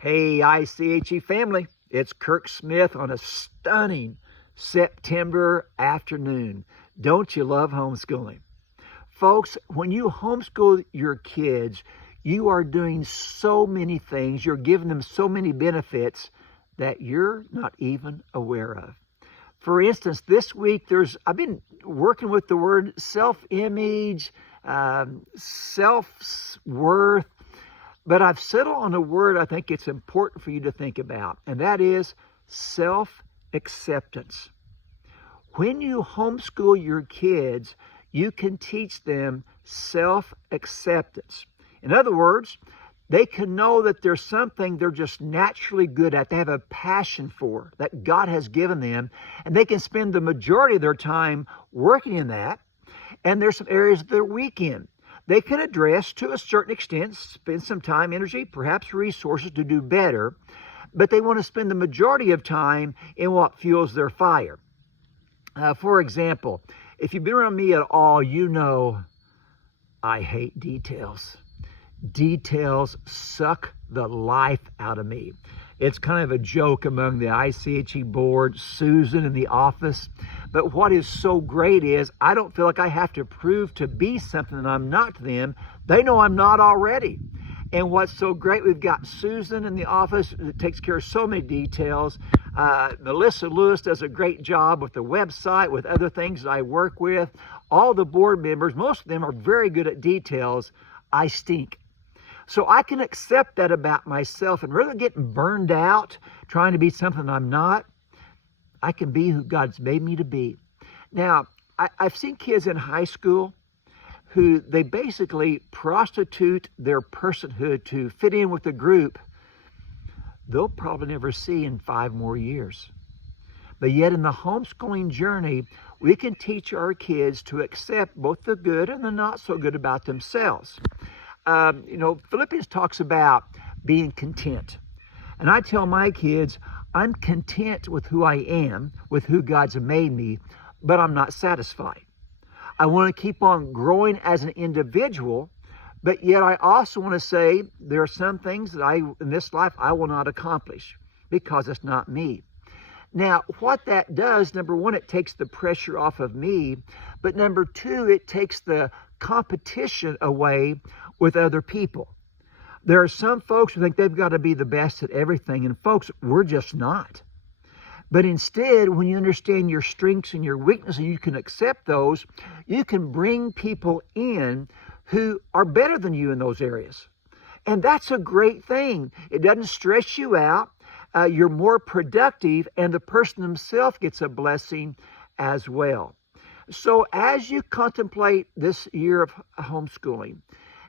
Hey, ICHE family, it's Kirk Smith on a stunning September afternoon. Don't you love homeschooling? Folks, when you homeschool your kids, you are doing so many things, you're giving them so many benefits that you're not even aware of. For instance, this week I've been working with the word self-image, self-worth, but I've settled on a word I think it's important for you to think about, and that is self-acceptance. When you homeschool your kids, you can teach them self-acceptance. In other words, they can know that there's something they're just naturally good at, they have a passion for, that God has given them, and they can spend the majority of their time working in that, and there's some areas they're weak in. They can address, to a certain extent, spend some time, energy, perhaps resources to do better, but they want to spend the majority of time in what fuels their fire. For example, if you've been around me at all, you know I hate details. Details suck the life out of me. It's kind of a joke among the ICHE board, Susan in the office. But what is so great is I don't feel like I have to prove to be something that I'm not to them. They know I'm not already. And what's so great, we've got Susan in the office that takes care of so many details. Melissa Lewis does a great job with the website, with other things that I work with. All the board members, most of them are very good at details. I stink. So I can accept that about myself, and rather than getting burned out, trying to be something I'm not, I can be who God's made me to be. Now, I've seen kids in high school who they basically prostitute their personhood to fit in with the group they'll probably never see in 5 more years. But yet in the homeschooling journey, we can teach our kids to accept both the good and the not so good about themselves. Philippians talks about being content. And I tell my kids, I'm content with who I am, with who God's made me, but I'm not satisfied. I want to keep on growing as an individual, but yet I also want to say there are some things that in this life I will not accomplish because it's not me. Now, what that does, number one, it takes the pressure off of me, but number two, it takes the competition away with other people. There are some folks who think they've got to be the best at everything, and folks, we're just not. But instead, when you understand your strengths and your weaknesses, and you can accept those, you can bring people in who are better than you in those areas. And that's a great thing. It doesn't stress you out. You're more productive, and the person himself gets a blessing as well. So as you contemplate this year of homeschooling,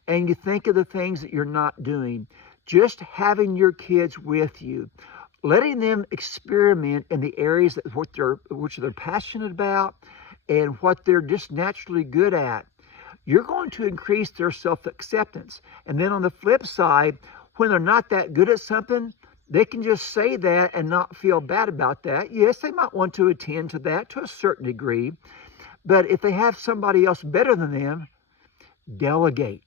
and you think of the things that you're not doing, just having your kids with you, letting them experiment in the areas that which they're passionate about and what they're just naturally good at, you're going to increase their self-acceptance. And then on the flip side, when they're not that good at something, they can just say that and not feel bad about that. Yes, they might want to attend to that to a certain degree, but if they have somebody else better than them, delegate.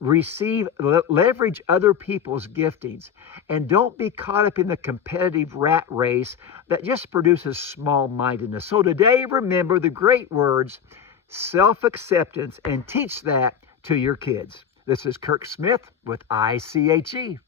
Leverage other people's giftings, and don't be caught up in the competitive rat race that just produces small-mindedness. So today, remember the great words, self-acceptance, and teach that to your kids. This is Kirk Smith with ICHE.